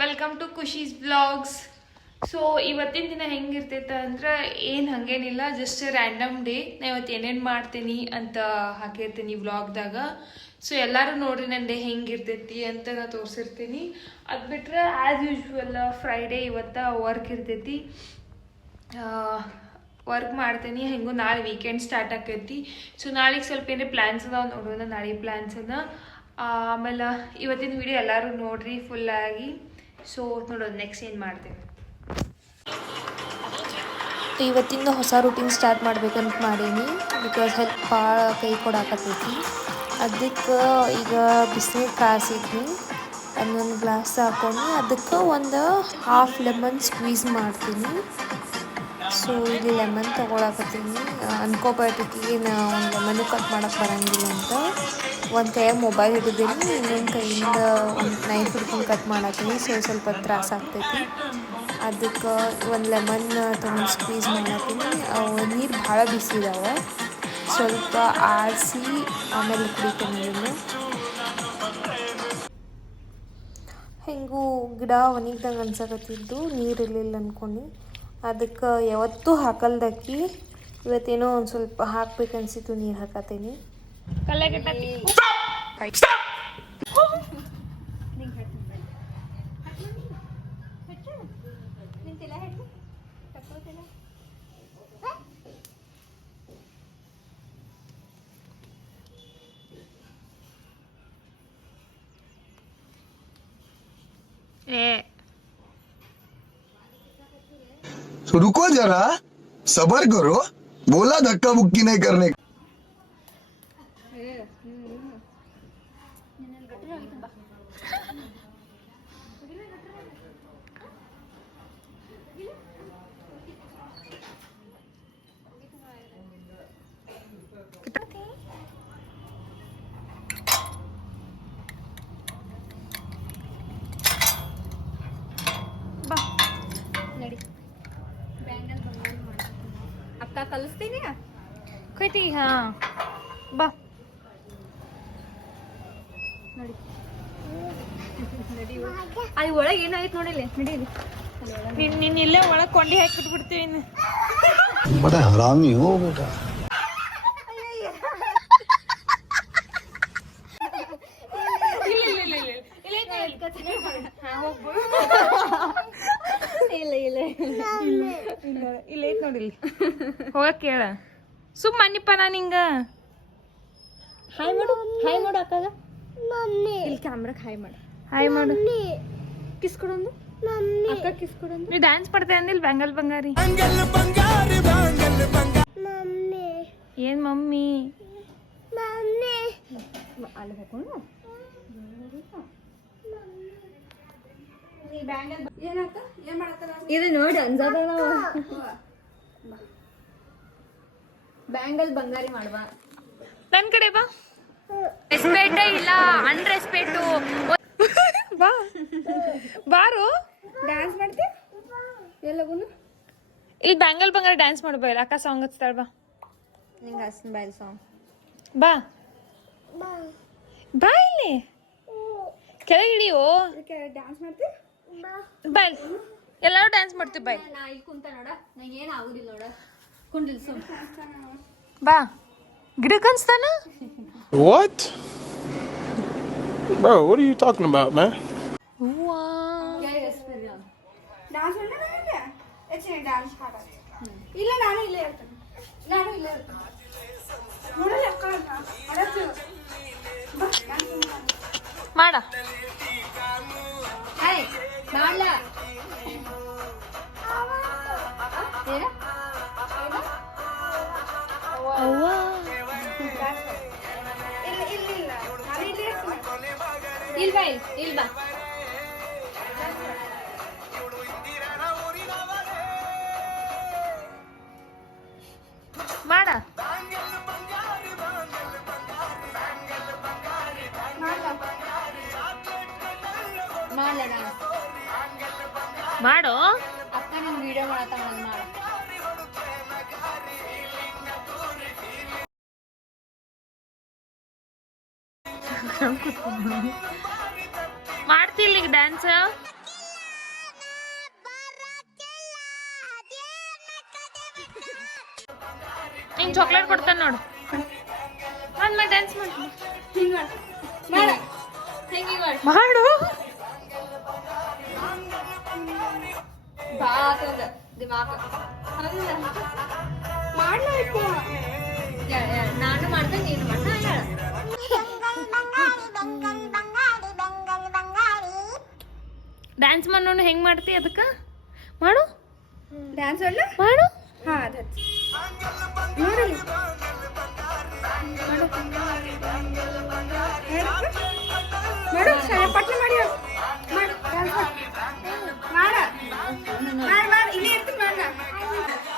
Welcome to Khushi's blogs. So ಇವತ್ತಿನ ದಿನ ಹೆಂಗಿರ್ತೈತೆ ಅಂದ್ರೆ ಏನು ಹಾಗೇನಿಲ್ಲ, ಜಸ್ಟ್ ರ್ಯಾಂಡಮ್ ಡೇ. ನಾ ಇವತ್ತು ಏನೇನು ಮಾಡ್ತೀನಿ ಅಂತ ಹಾಕಿರ್ತೀನಿ ವ್ಲಾಗ್ದಾಗ. ಸೊ ಎಲ್ಲರೂ ನೋಡ್ರಿ ನನ್ನ ಡೇ ಹೆಂಗಿರ್ತೈತಿ ಅಂತ ನಾ ತೋರಿಸಿರ್ತೀನಿ. ಅದು ಬಿಟ್ಟರೆ ಆ್ಯಸ್ ಯೂಶ್ವಲ್ ಫ್ರೈಡೇ ಇವತ್ತು ವರ್ಕ್ ಇರ್ತೈತಿ, ವರ್ಕ್ ಮಾಡ್ತೀನಿ. ಹೆಂಗೂ ನಾಳೆ ವೀಕೆಂಡ್ ಸ್ಟಾರ್ಟ್ ಆಕೈತಿ. ಸೊ ನಾಳೆಗೆ ಸ್ವಲ್ಪ ಏನೇ ಪ್ಲ್ಯಾನ್ಸ್ ಅದಾವ ನೋಡೋಣ, ನಾಳೆ ಪ್ಲ್ಯಾನ್ಸನ್ನು. ಆಮೇಲೆ ಇವತ್ತಿನ ವಿಡಿಯೋ ಎಲ್ಲರೂ ನೋಡ್ರಿ ಫುಲ್ಲಾಗಿ. ಸೊ ನೋಡೋದು ನೆಕ್ಸ್ಟ್ ಏನು ಮಾಡ್ತೇವೆ. ಇವತ್ತಿಂದ ಹೊಸ ರೂಟೀನ್ ಸ್ಟಾರ್ಟ್ ಮಾಡ್ಬೇಕಂತ ಮಾಡೀನಿ. ಬಿಕಾಸ್ ಹೆಲ್ತ್ ಭಾಳ ಕೈ ಕೊಡಾಕತ್ತೈತಿ. ಅದಕ್ಕೆ ಈಗ ಬಿಸಿನೀರು ಕಾಸಿದ್ನಿ, ಅದೊಂದು ಗ್ಲಾಸ್ ಹಾಕೊಂಡು ಅದಕ್ಕೆ ಒಂದು ಹಾಫ್ ಲೆಮನ್ ಸ್ಕ್ವೀಸ್ ಮಾಡ್ತೀನಿ. ಸೊ ಇಲ್ಲಿ ಲೆಮನ್ ತೊಗೊಳಕತ್ತೀನಿ. ಅನ್ಕೋಬೇಟಿಗೆ ನಾ ಒಂದು ಲೆಮನ್ನು ಕಟ್ ಮಾಡೋಕ್ಕೆ ಬರೋಂಗಿಲ್ಲ ಅಂತ ಒಂದು ಕೈಯಾಗ ಮೊಬೈಲ್ ಹಿಡಿದೀನಿ, ಇನ್ನೊಂದು ಕೈಯಿಂದ ಒಂದು ನೈಫ್ ಹಿಡ್ಕೊಂಡು ಕಟ್ ಮಾಡತ್ತೀನಿ. ಸೊ ಸ್ವಲ್ಪ ತ್ರಾಸ ಆಗ್ತೈತಿ. ಅದಕ್ಕೆ ಒಂದು ಲೆಮನ್ ತೊಗೊಂಡು ಸ್ಕ್ವೀಸ್ ಮಾಡತ್ತೀನಿ. ನೀರು ಭಾಳ ಬಿಸಿ ಇದಾವೆ, ಸ್ವಲ್ಪ ಆರಿಸಿ ಆಮೇಲೆ ಕುಡಿತೀನಿ ಇದನ್ನು. ಹೆಂಗೂ ಗಿಡ ಒಣಗ್ದಂಗೆ ಅನ್ಸಕತ್ತಿದ್ದು, ನೀರಿರಲಿಲ್ಲ ಅಂದ್ಕೊಂಡು ಅದಕ್ಕೆ ಯಾವತ್ತೂ ಹಾಕಲ್ದಕ್ಕಿ ಇವತ್ತೇನೋ ಒಂದು ಸ್ವಲ್ಪ ಹಾಕ್ಬೇಕನ್ಸಿತ್ತು, ನೀರು ಹಾಕತ್ತೀನಿ. तो रुको जरा, सबर करो, बोला धक्का मुक्की नहीं करने. ಅಕ್ಕ ಕಲಿಸ್ತೀನಿ ಕೊಯ್ತಿ. ಹಾಂ ಬಾ ನೋಡಿ. ಅಲ್ಲಿ ಒಳಗೆ ಏನಾಗಿತ್ತು ನೋಡಿಲ್ಲ, ನಡೀಲಿ. ನಿನ್ನ ಇಲ್ಲೇ ಒಳಗೆ ಕೊಂಡಿ ಹಾಕಿಬಿಟ್ಬಿಡ್ತೀವಿ ಇನ್ನು. बड़ा हरामी हो बेटा. ಇಲ್ಲ ಇಲ್ಲ ಇಲ್ಲ ಐತ್ ನೋಡಿಲ್ಲಿ, ಹೋಗಕ್ಕೆ ಕೇಳ. ಸುಮ್ಮ ಮನ್ನಿಪ್ಪ ನಾನು ಹಿಂಗೆ ಹಾಯ್ ಮಾಡು, ಹಾಯ್ ಮಾಡು ಅಕ್ಕಾಗ. ಇಲ್ಲಿ ಕ್ಯಾಮ್ರಾಕ್ ಹಾಯ್ ಮಾಡು. ಹಾಯ್ ಮಾಡು. ಕಿಸ್ ಕೊಡೊಂದು ಅಕ್ಕ, ಕಿಸ್ ಕೊಡೊಂದು. ನೀವು ಡ್ಯಾನ್ಸ್ ಮಾಡ್ತೇ ಅಂದಿಲ್ಲ ಬ್ಯಾಂಗಲ್ ಬಂಗಾರಿ. ಏನು ಮಮ್ಮಿ ಅಲ್ಲಿ ಹಾಕೊಂಡು ಇದು ನೋಡಿ ಅಂಜದ ಬ್ಯಾಂಗಲ್ ಬಂಗಾರಿ ಮಾಡುವ. ನನ್ನ ಕಡೆ ಬಾ. ರೆಸ್ಪೆಕ್ಟೇ ಇಲ್ಲ, ಅನ್ರೆಸ್ಪೆಕ್ಟು. ಬಾ ಬಾರು ಡ್ಯಾನ್ಸ್ ಮಾಡ್ತಿ ಎಲ್ಲಗುನು. ಇಲ್ಲಿ ಬ್ಯಾಂಗಲ್ ಬಂಗಾರ ಡ್ಯಾನ್ಸ್ ಮಾಡ್ಬಾ. ಅಕ್ಕ ಸಾಂಗ್ ಹಚ್ತಾಳ. ಬಾ ನಿಂಗೆ ಹಸ್ನ್ ಬಾಯ್ ಸಾಂಗ್. ಬಾ ಬಾ ಇಲ್ಲಿ ಕೆಳಗೆ ಇಳಿಯೋ. ಡ್ಯಾನ್ಸ್ ಮಾಡ್ತಿ ಬಾ, ಎಲ್ಲರೂ ಡ್ಯಾನ್ಸ್ ಮಾಡ್ತೀವಿ. ಬಾಯ್ ನಾ ಇಲ್ಲಿ ಕುಂತ ನೋಡ, ನಂಗೆ ಏನು ಆಗುದಿಲ್ಲ ನೋಡ. ಕುಂಡಿಲ್ ಸುಮ್ ಬಾ. ಗಿಡಕ್ಕೆ ಅನ್ಸ್ತಾನ. What? Bro, what are you talking about, man? ಇಲ್ಲ ನಾನು ಇಲ್ಲೇ ಇರ್ತೇನೆ, ನಾನು ಇಲ್ಲೇ ಇರ್ತೇನೆ. ಮಾಡ ಹಾಯ್ ಮಾಡ್ಲ ಏನ ಅವ್ವ. ಇಲ್ ಬಾ, ಇಲ್ ಬಾ. ಮಾಡ ಮಾಡ್ಲ ನಾನು ಮಾಡೋ. ಅಕ್ಕ ನಂಗೆ ವಿಡಿಯೋ ಮಾಡತ್ತ ಮಾಡ. ಮಾಡ್ತಿಲ್ಲ ಈಗ ಡ್ಯಾನ್ಸ್. ನಂಗೆ ಚಾಕ್ಲೇಟ್ ಕೊಡ್ತಾನೆ ನೋಡು ಮತ್ತೆ ಡ್ಯಾನ್ಸ್ ಮಾಡ್ತೀನಿ ಮಾಡು ನಾನು ಮಾಡ್ದೆ ನೀನು ಮಾಡ್ದೆ ಡ್ಯಾನ್ಸ್ ಮಾಡೋಣ ಹೆಂಗ್ ಮಾಡ್ತಿ ಅದಕ್ಕೆ ಮಾಡು ಡ್ಯಾನ್ಸ್ ಅಲ್ಲ ಮಾಡು ಹಾ ಅದು ನೋಡಲಿ ಮಾಡು ಪಟ್ನ ಮಾಡಿ ಮಾಡು ಮಾಡ ಮಾಡ ಇಲ್ಲಿ ಇರ್ತೀನಿ ಮಾಡ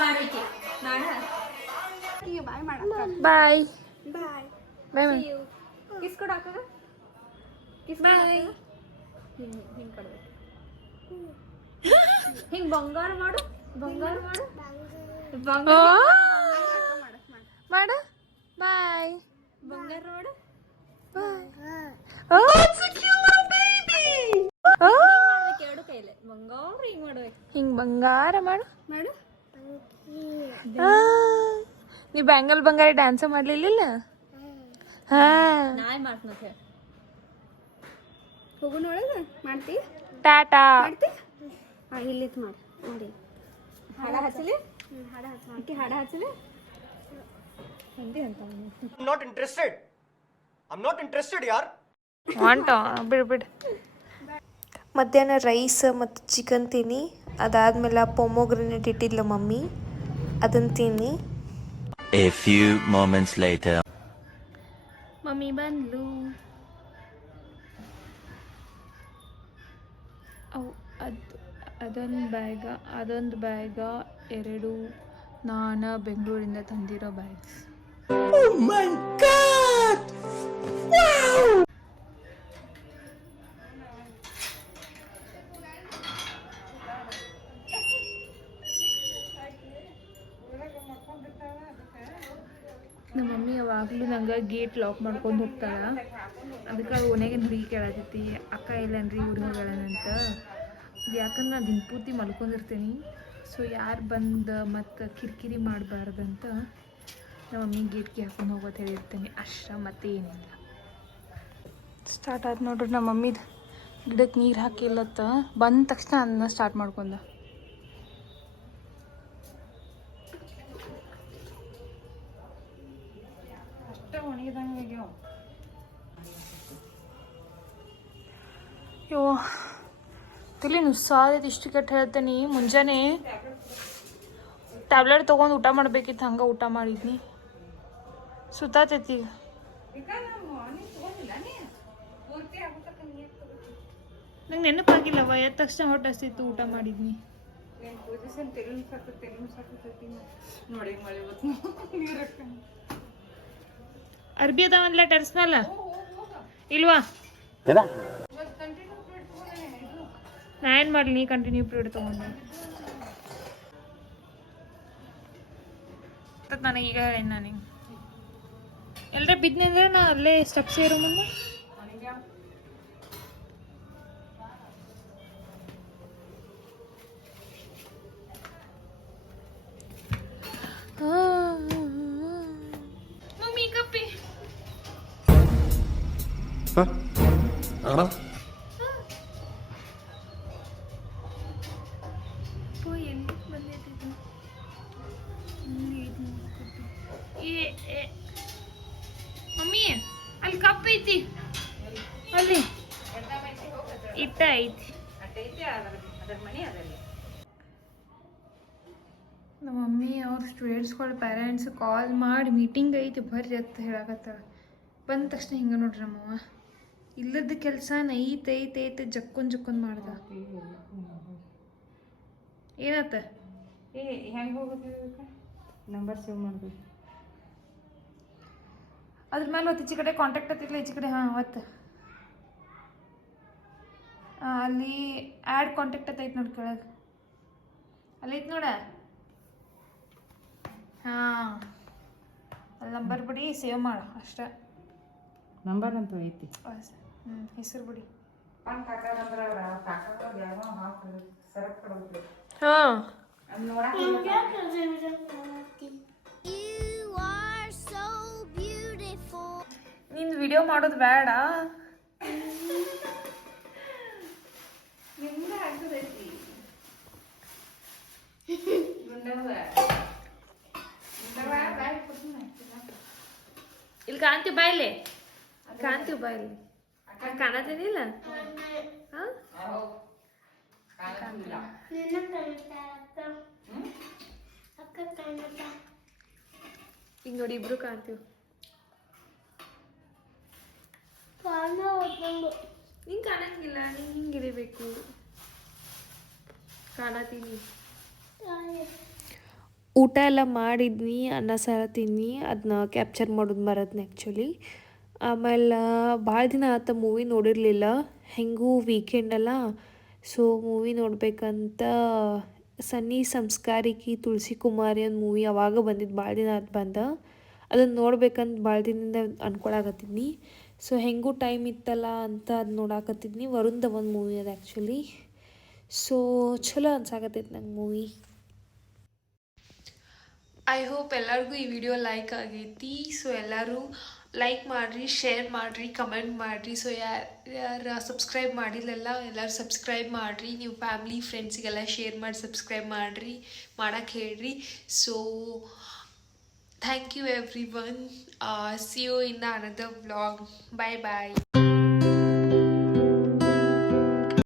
ಮಾಡಿಕೆ ಮಾಡ ಈಗ ಬಾಯ್ ಮಾಡ ಬಾಯ್ ಬಾಯ್ ಬಾಯ್ ಬಾಯ್ ಕಿಸ್ ಕೊಡು ಹಾಕಗ ಕಿಸ್ ಬಾಯ್ ಹಿಂಗೆ ಕೊಡ್ಬೇಕು ಹಿಂಗೆ ಬಂಗಾರ ಮಾಡು ಬಂಗಾರ ಮಾಡು ಮಾಡ ಬಾಯ್ ಬಂಗಾರ ಮಾಡು ಎರಡು ಕೈಲೆ ಬಂಗಾರ ಹಿಂಗೆ ಮಾಡ್ಬೇಕು ಹಿಂಗ್ ಬಂಗಾರ ಮಾಡು ಮಾಡು ನೀ ಬ್ಯಾಂಗಲ್ ಬಂಗಾರ ಡ್ಯಾನ್ಸ್ ಮಾಡ್ಲಿಲ್ಲ ಹಾ ನಾಯಿ ಮಾಡ್ತೀನಿ ಹೋಗು ನೋಡಲ್ಲ ಮಾಡ್ತಿ ಟಾಟಾ ಮಾಡ್ತಿ ಹಾಂ ಇಲ್ಲಿತ್ತು ಮಾಡಿ ನೋಡಿ ಹಾಡ ಹಚ್ಚಲಿ ಹಾಡ ಹಚ್ಚಿ ಹಾಡ ಹಚ್ಚಲಿ ಅಂತಿ ಅಂತ I'm not interested. I'm not interested, yaar. ವಾಂಟ ಬಿಡು ಮಧ್ಯಾಹ್ನ ರೈಸ್ ಮತ್ತು ಚಿಕನ್ ತಿನ್ನಿ ಅದಾದ್ಮೇಲೆ ಪೊಮೊಗ್ರೆನೇಟ್ ಇಟ್ಟಿದ್ಲ ಮಮ್ಮಿ ಅದನ್ನು ತಿನ್ನಿ. A few moments later. Mummy ಬಂದ್ಲು ಅವು ಅದೊಂದು ಬ್ಯಾಗ ಎರಡು ನಾನು ಬೆಂಗಳೂರಿಂದ ತಂದಿರೋ ಬ್ಯಾಗ್ಸ್. ನಮ್ಮ ಮಮ್ಮಿ ಯಾವಾಗಲೂ ನಂಗೆ ಗೇಟ್ ಲಾಕ್ ಮಾಡ್ಕೊಂಡು ಹೋಗ್ತಾಳ. ಅದಕ್ಕೆ ಓನ್ಯಾಗಿನ ಹುಡುಗಿ ಕೇಳತೈತಿ ಅಕ್ಕ ಇಲ್ಲನ್ರಿ ಊರಿಗೆ ಹೋಗ್ಯಾಳನಂತ. ಯಾಕಂದ್ರೆ ನಾನು ದಿನಪೂರ್ತಿ ಮಲ್ಕೊಂಡಿರ್ತೀನಿ. ಸೊ ಯಾರು ಬಂದು ಮತ್ತು ಕಿರಿಕಿರಿ ಮಾಡಬಾರ್ದಂತ ನಮ್ಮ ಮಮ್ಮಿ ಗೇಟ್ಗೆ ಹಾಕೊಂಡು ಹೋಗೋದು ಹೇಳಿರ್ತೀನಿ ಅಷ್ಟ ಮತ್ತೆ ಏನಿಲ್ಲ. ಸ್ಟಾರ್ಟ್ ಆಯ್ತು ನೋಡ್ರಿ ನಮ್ಮ ಮಮ್ಮಿದು ಗಿಡಕ್ಕೆ ನೀರು ಹಾಕಿಲ್ಲತ್ತ ಬಂದ ತಕ್ಷಣ ಅದನ್ನ ಸ್ಟಾರ್ಟ್ ಮಾಡ್ಕೊಂಡ. ಯೋ ತಲೆ ನುಸ್ಸಾದೈತಿ ಇಷ್ಟು ಕೆಟ್ಟ ಹೇಳ್ತೇನೆ. ಮುಂಜಾನೆ ಟ್ಯಾಬ್ಲೆಟ್ ತೊಗೊಂಡು ಊಟ ಮಾಡ್ಬೇಕಿತ್ತು, ಹಂಗೆ ಊಟ ಮಾಡಿದ್ನಿ. ಸುತ್ತಾತೈತಿ ನಂಗೆ ನೆನಪಾಗಿಲ್ಲವ ಎದ್ದ ತಕ್ಷಣ ಹೊಟ್ಟೆ ಹಸ್ತಿತ್ತು ಊಟ ಮಾಡಿದ್ನಿ. ಅರ್ಬಿ ಅದಾವಲ್ಲ ಟೆರ್ಸ್ ಮೇಲೆ ಇಲ್ವಾ? ನಾ ಏನು ಮಾಡಲಿ, ನೀ ಕಂಟಿನ್ಯೂ ಪೀರಿಯಡ್ ತೊಗೊಂಡೆ. ನನಗೆ ಈಗ ಹೇಳಿ ನನಗೆ ಎಲ್ಲರ ಬಿದ್ದಂದ್ರೆ ನಾ ಅಲ್ಲೇ ಸ್ಟೆಪ್ ಸೇರೋ ಮುಂದೆ ಮಮ್ಮಿ ಕಪ್ಪಿ ಮಮ್ಮಿ ಅಲ್ಲಿ ಕಪ್ ಐತಿ, ಅಲ್ಲಿ ಇಟ್ಟ ಐತಿ. ನಮ್ಮ ಮಮ್ಮಿ ಅವ್ರ ಸ್ಟೂಡೆಂಟ್ಸ್ಗಳ ಪೇರೆಂಟ್ಸ್ ಕಾಲ್ ಮಾಡಿ ಮೀಟಿಂಗ್ ಐತಿ ಬರ್ರಿ ಅಂತ ಹೇಳಕತ್ತಾಳ. ಬಂದ ತಕ್ಷಣ ಹಿಂಗೆ ನೋಡ್ರಿ ನಮ್ಮವ್ವ ಇಲ್ಲದ ಕೆಲಸ ಐತೆ ಜಕ್ಕೊಂಡ್ ಮಾಡ್ದ. ಏನತ್ತ ಹೆಂಗೆ ಹೋಗೋದು ನಂಬರ್ ಸೇವ್ ಮಾಡ್ಬೇಕು. ಅದ್ರ ಮೇಲೆ ಹೊತ್ತು ಈಚೆ ಕಡೆ ಕಾಂಟ್ಯಾಕ್ಟ್ ಹತ್ತಿಲ್ಲ ಈಚೆ ಕಡೆ. ಹಾಂ ಅವತ್ತು ಅಲ್ಲಿ ಆ್ಯಡ್ ಕಾಂಟ್ಯಾಕ್ಟ್ ಹತ್ತೈತೆ ನೋಡಿ ಕೆಳಗೆ ಅಲ್ಲೈತೆ ನೋಡ. ಹಾಂ ಅಲ್ಲಿ ನಂಬರ್ ಬಿಡಿ ಸೇವ್ ಮಾಡು ಅಷ್ಟೇ. ನಂಬರ್ ಅಂತೂ ಐತಿ. ಹೆಸರು ಬಿಡಿ. ಹಾಂ ವಿಡಿಯೋ ಮಾಡೋದು ಬೇಡ. ಇಲ್ಲಿ ಕಾಂತಿ ಬಾಯ್ಲೆ, ಕಾಂತಿ ಬಾಯ್ಲೆ ಕಾಣತೇನಿಲ್ಲ. ಈಗ ನೋಡಿ ಇಬ್ರು ಕಾಣ್ತೀವಿ. ನಿಂಗೆ ಕಾಣಂಗಿಲ್ಲ, ನಿಂಗೆ ಹಿಂಗಿರಬೇಕು. ಕಾಣತೀನಿ. ಊಟ ಎಲ್ಲ ಮಾಡಿದ್ವಿ, ಅನ್ನ ಸಾರ ತಿನ್ನಿ, ಅದನ್ನ ಕ್ಯಾಪ್ಚರ್ ಮಾಡೋದು ಬರೋದ್ನ ಆ್ಯಕ್ಚುಲಿ. ಆಮೇಲೆ ಭಾಳ ದಿನ ಆತ ಮೂವಿ ನೋಡಿರಲಿಲ್ಲ, ಹೆಂಗೂ ವೀಕೆಂಡಲ್ಲ. ಸೊ ಮೂವಿ ನೋಡ್ಬೇಕಂತ ಸನ್ನಿ ಸಂಸ್ಕಾರಿಕಿ ತುಳಸಿ ಕುಮಾರಿ ಒಂದು ಮೂವಿ ಅವಾಗ ಬಂದಿದ್ದು, ಭಾಳ ದಿನ ಆತು ಬಂದ. ಅದನ್ನು ನೋಡ್ಬೇಕಂತ ಭಾಳ ದಿನದಿಂದ ಅನ್ಕೊಳಕತ್ತಿದ್ನಿ. ಸೊ ಹೆಂಗೂ ಟೈಮ್ ಇತ್ತಲ್ಲ ಅಂತ ಅದು ನೋಡಾಕತ್ತಿದ್ನಿ. ವರುಣ್ದ ಒಂದು ಮೂವಿ ಅದು ಆ್ಯಕ್ಚುಲಿ. ಸೊ ಚಲೋ ಅನ್ಸಾಕತ್ತೈತೆ ನಂಗೆ ಮೂವಿ. ಐ ಹೋಪ್ ಎಲ್ಲರಿಗೂ ಈ ವಿಡಿಯೋ ಲೈಕ್ ಆಗೈತಿ. ಸೊ ಎಲ್ಲರೂ ಲೈಕ್ ಮಾಡಿರಿ, ಶೇರ್ ಮಾಡಿರಿ, ಕಮೆಂಟ್ ಮಾಡಿರಿ. ಸೊ ಯಾರು ಸಬ್ಸ್ಕ್ರೈಬ್ ಮಾಡಿಲ್ಲಲ್ಲ ಎಲ್ಲರೂ ಸಬ್ಸ್ಕ್ರೈಬ್ ಮಾಡಿರಿ. ನೀವು ಫ್ಯಾಮ್ಲಿ ಫ್ರೆಂಡ್ಸಿಗೆಲ್ಲ ಶೇರ್ ಮಾಡಿ ಸಬ್ಸ್ಕ್ರೈಬ್ ಮಾಡಿರಿ, ಮಾಡೋಕ್ಕೆ ಹೇಳ್ರಿ. So thank you everyone. See you in the another vlog. Bye bye.